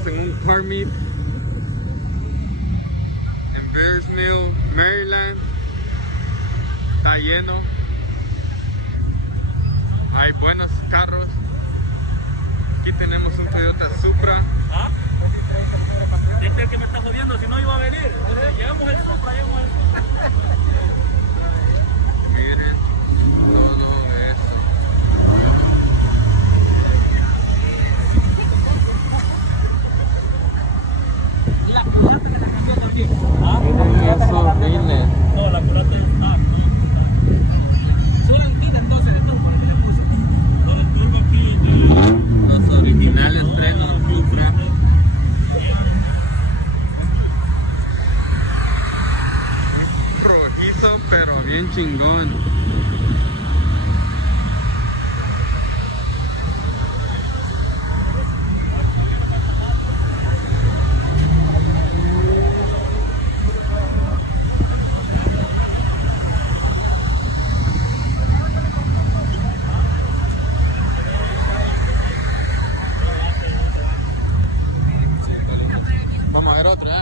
estamos en un car meet en Bears Mill, Maryland. Está lleno. Hay buenos carros. Aquí tenemos un Toyota Supra. ¿Ah? Este es el que me está jodiendo, si no iba a venir. Llevamos el Supra, llevamos el Supra. Miren todo eso. ¿Y la culata que la cambió también? ¿Ah? Miren eso, miren. No, la culata está. Solo quita entonces el turbo que le puso. Todo el turbo aquí. Los originales frenos Supra. Rojizo, pero bien chingón. Vamos a ver otro, ¿eh?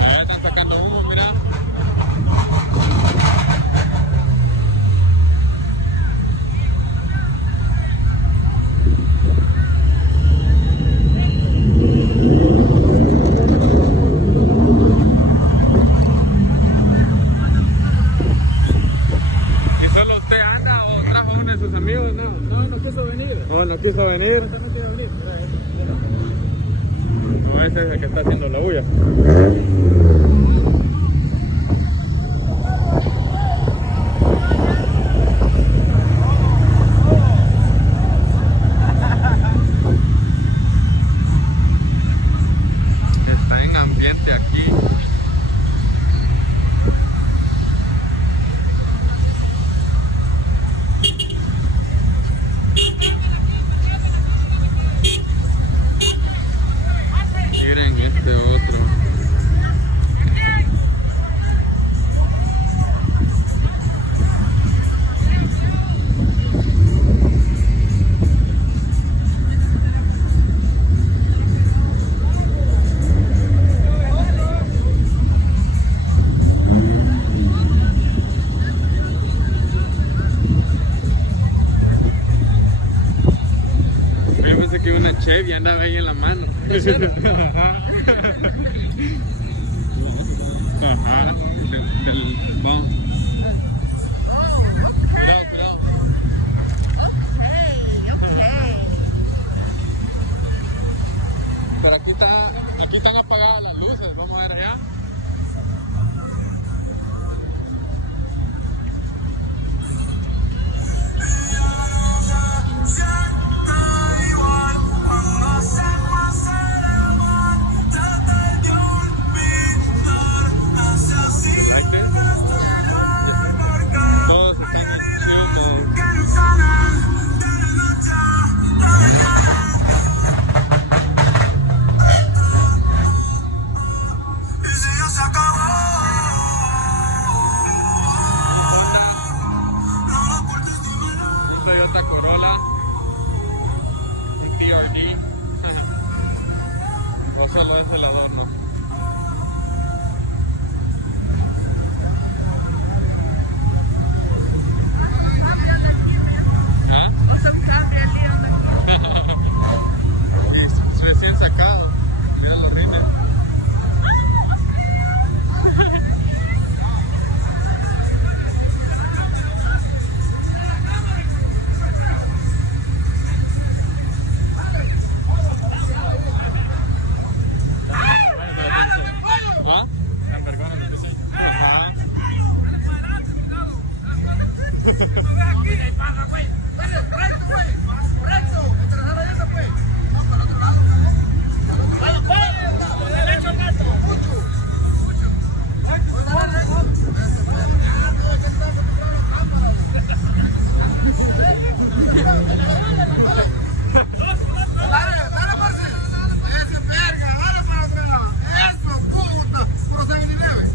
Allá están sacando humo, mira. ¿Y solo usted anda o trajo uno de sus amigos? No, no quiso venir. No, no quiso venir. No quiso venir. No, ese es el que está haciendo la bulla. Está en ambiente aquí. Miren este otro. Yo pensé que una Chevy andaba ahí en la mano. Ajá, del bon. Cuidado, cuidado. Pero aquí están apagadas las luces, vamos a ver allá. Todos están en chill mode. Un Toyota Corolla, un TRD, o solo es el adorno. ¿Ah? Es recién sacado, mira los rines. ¿Ah? Ajá.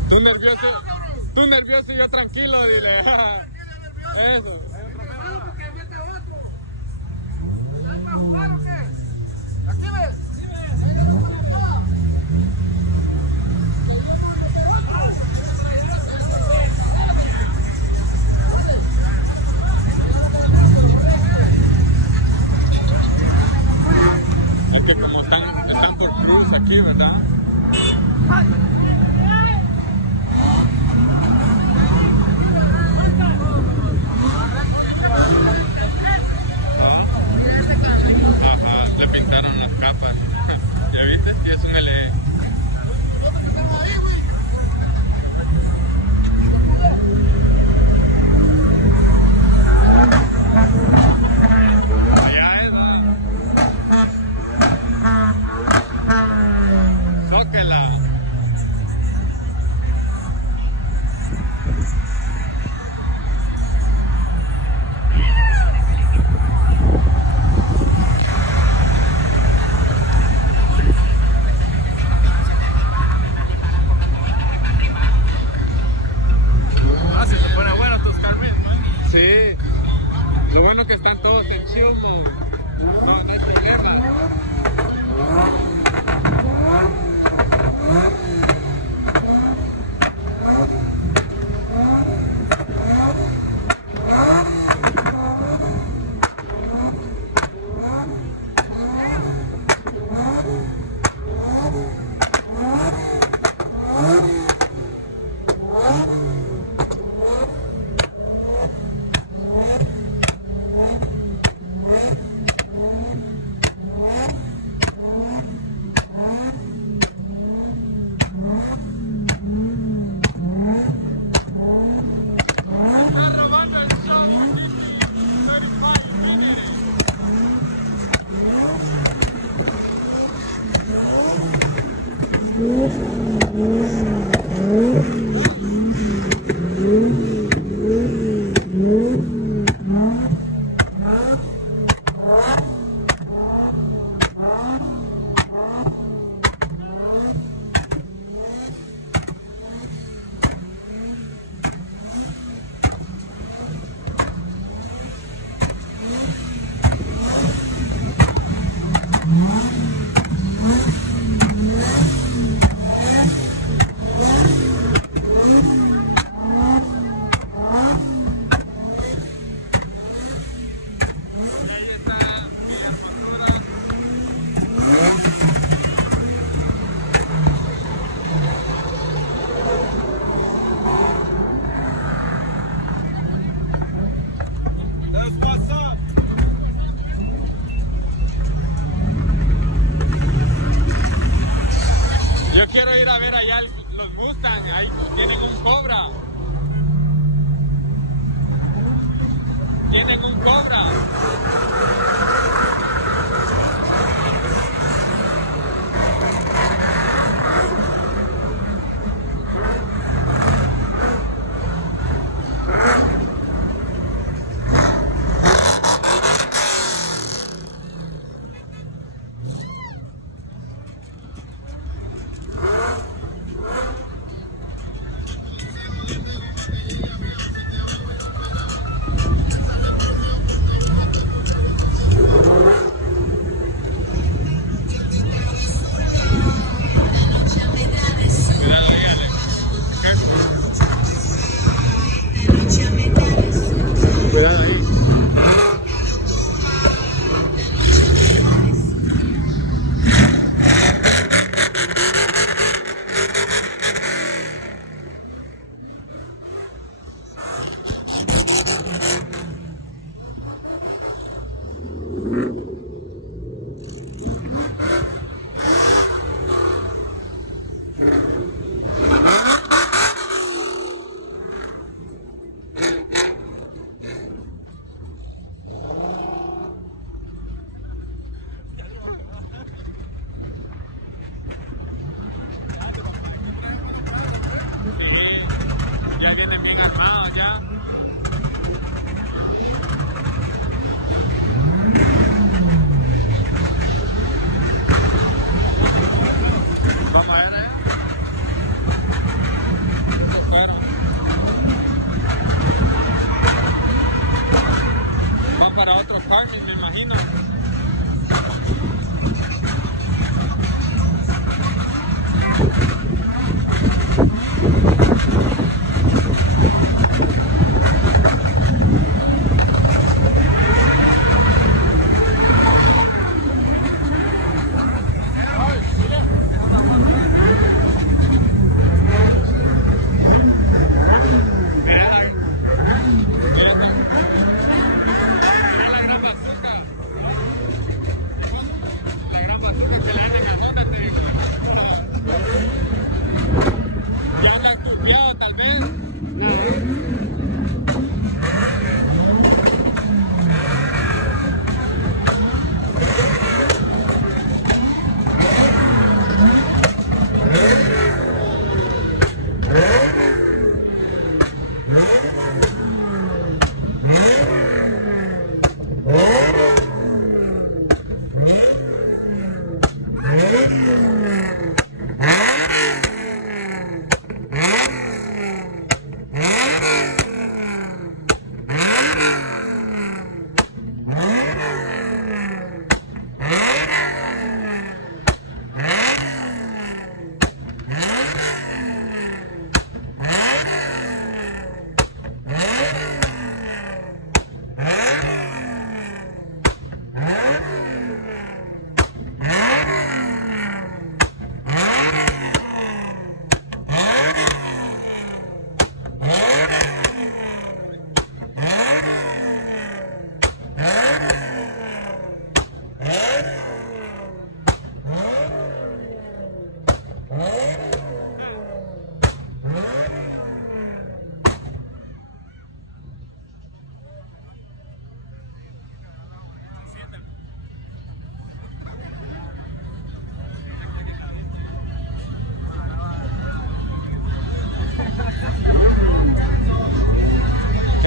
Tú nervioso y yo tranquilo, dile. Eso. Es que como están por cruz aquí, ¿verdad? Ajá, le pintaron las capas. ¿Ya viste? Y es un LE. Allá es, ¿no? Tóquela. Se pone bueno tus Carmen, ¿no? Sí. Lo bueno que están todos en chill mode. No hay problema. Yo quiero ir a ver allá los Mustang, ahí tienen un Cobra. Tienen un Cobra.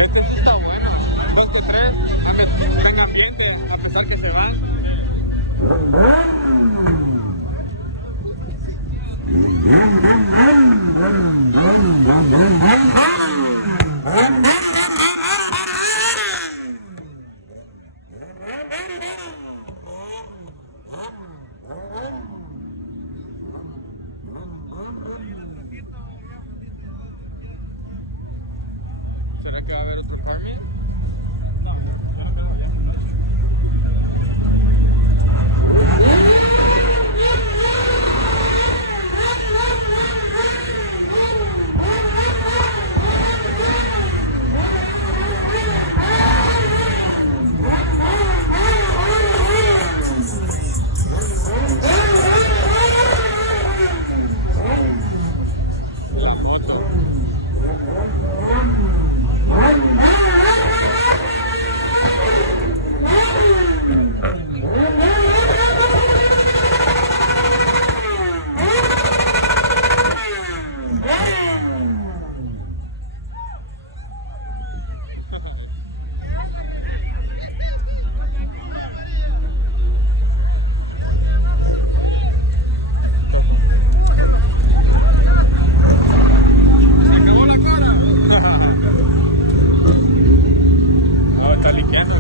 Esta sí está buena. 2 de 3, aunque tenga ambiente, a pesar que se van. ¿Será que va a haber otro farming? No, ya no quedo ya. La moto. Se acabó la cara. No, está liqueando.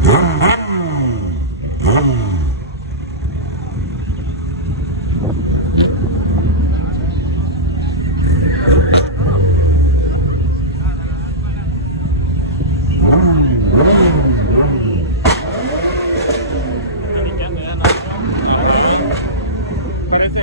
Estoy limpiando ya, no. Parece.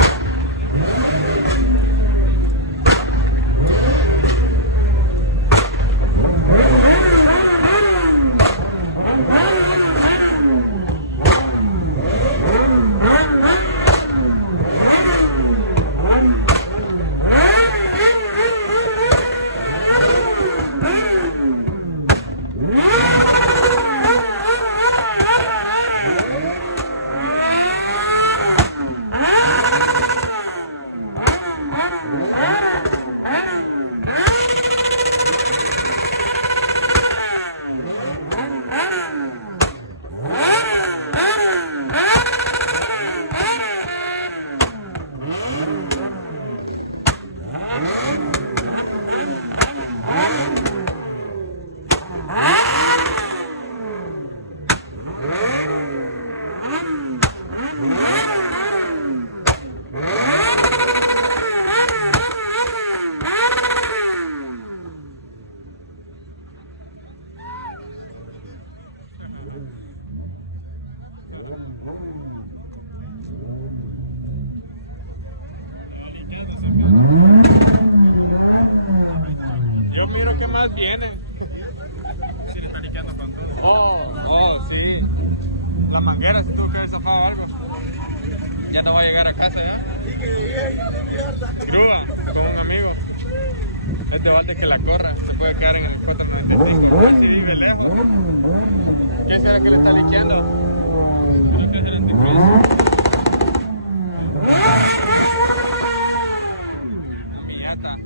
Yo miro que más vienen. Sí, está limpiando con todo. Oh, sí. La manguera si tuvo que haber zafado algo. Ya no va a llegar a casa, ¿eh? Grúa, con un amigo. Este balde que la corra, se puede quedar en el 495. Si vive lejos. ¿Qué será que le está liqueando? Creo que es el antifreeze. Miata.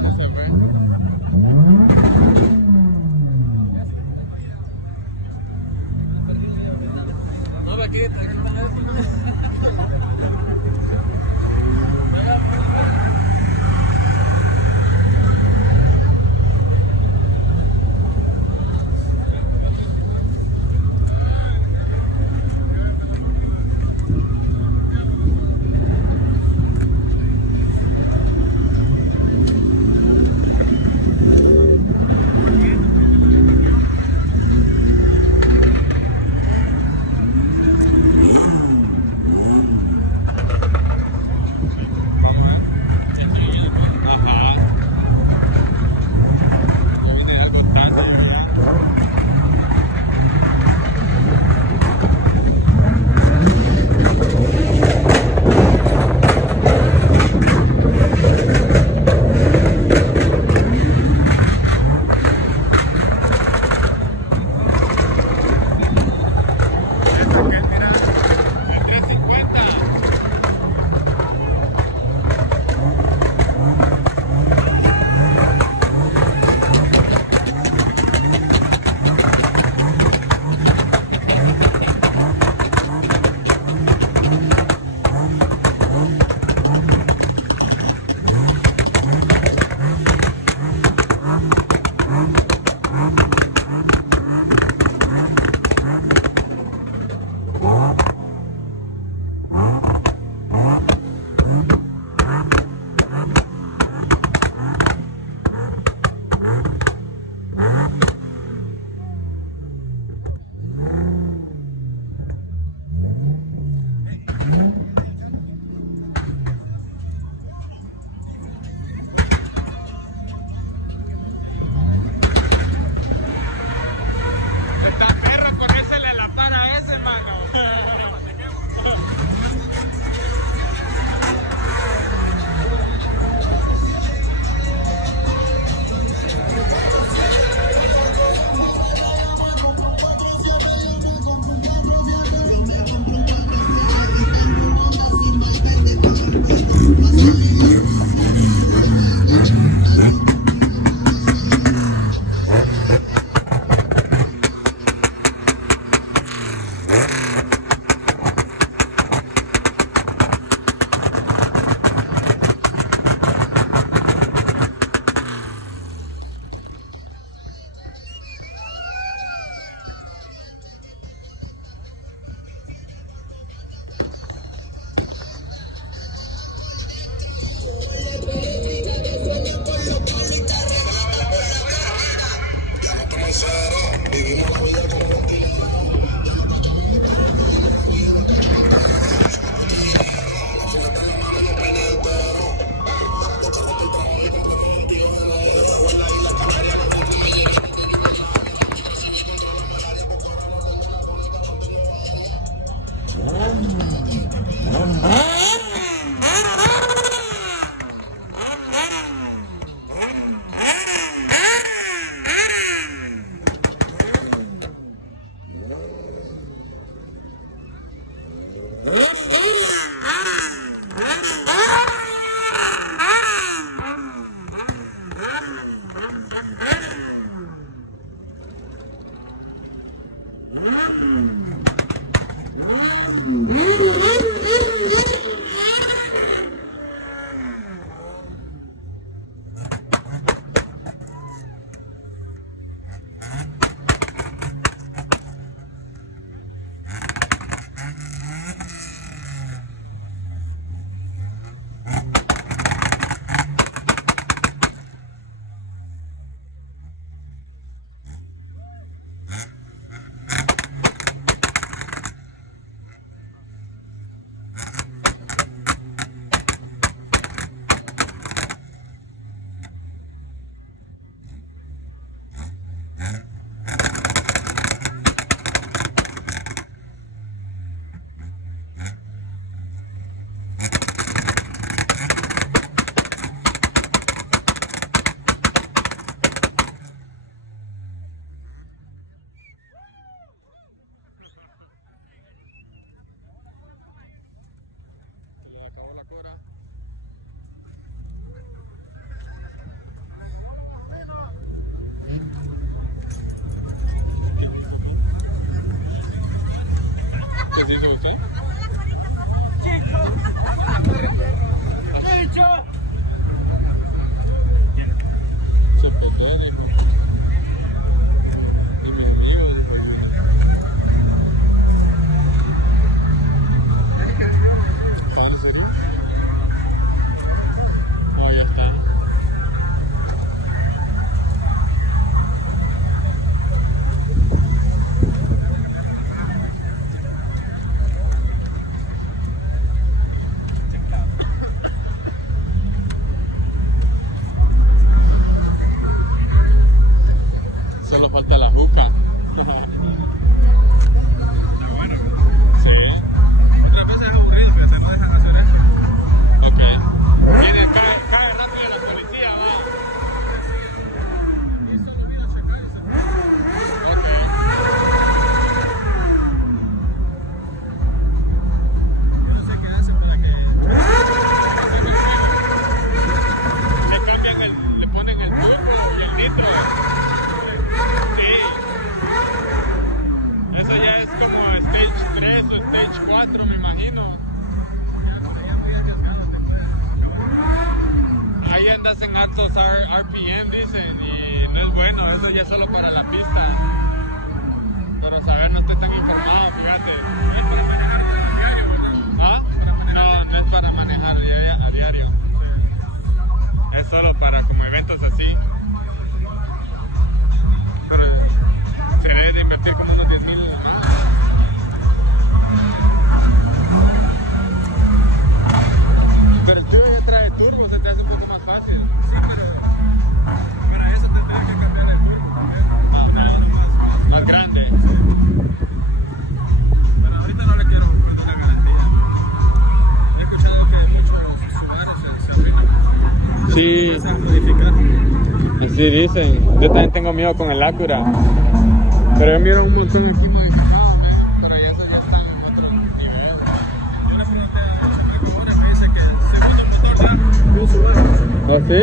No se ve. usted? Sopetó, dijo. Y mi amigo, dijo. ¿Ah, en serio? Ah, ya está. Solo falta la juca. Sí. Otras veces es aburrido, fíjate, no dejan hacer eso. Ok. Viene, cae rápido la policía, ¿va? Ok. No sé qué hacen para que... Le cambian le ponen el turbo y el nitro. Sí. Eso ya es como stage 3 o stage 4, me imagino. Ahí andas en altos RPM, dicen, y no es bueno, eso ya es solo para la pista. Pero saber, no estoy tan informado, fíjate. ¿Ah? No, no es para manejar a diario. Es solo para como eventos así. Pero se debe de invertir como unos 10,000 más. Pero el tuyo ya trae turbo, se te hace un poco más fácil. Para eso tendría que cambiar el Más grande. Pero ahorita no le quiero poner una garantía. He escuchado que muchos Subaru se arruinan. Sí, Empiezan a modificar. sí dicen. Yo también tengo miedo con el Acura. Pero yo miro un montón aquí modificados, pero ya esos ya están en otro nivel. Yo le pregunté a los chicos que me dice que el segundo motor de un Subaru. ¿Oh, sí?